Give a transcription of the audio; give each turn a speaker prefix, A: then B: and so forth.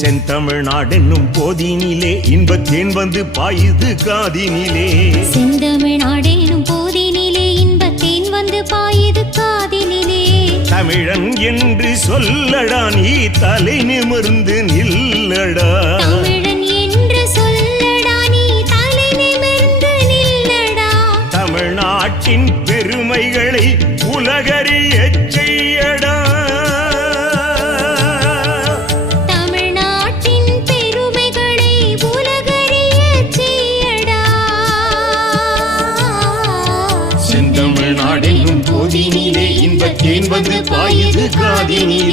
A: செந்தமிழ்நாடென்னும் போதினிலே இன்பத்தேன் வந்து பாயுது காதினிலே.
B: செந்தமிழ்நாடேனும் போதினிலே இன்பத்தேன் வந்து பாயுது காதினிலே.
A: தமிழன் என்று சொல்லடா நீ தலை நிமிர்ந்து நில்லடா.
B: தமிழன் என்று சொல்லடா நீ தலை நிமிர்ந்து நில்லடா.
A: தமிழ்நாட்டின் பெருமைகளை உலகறியச் செய்யடா. செந்தமிழ்நாடென்னும் போதினிலே இன்பத்தேன் வந்து பாயுது காதினிலே.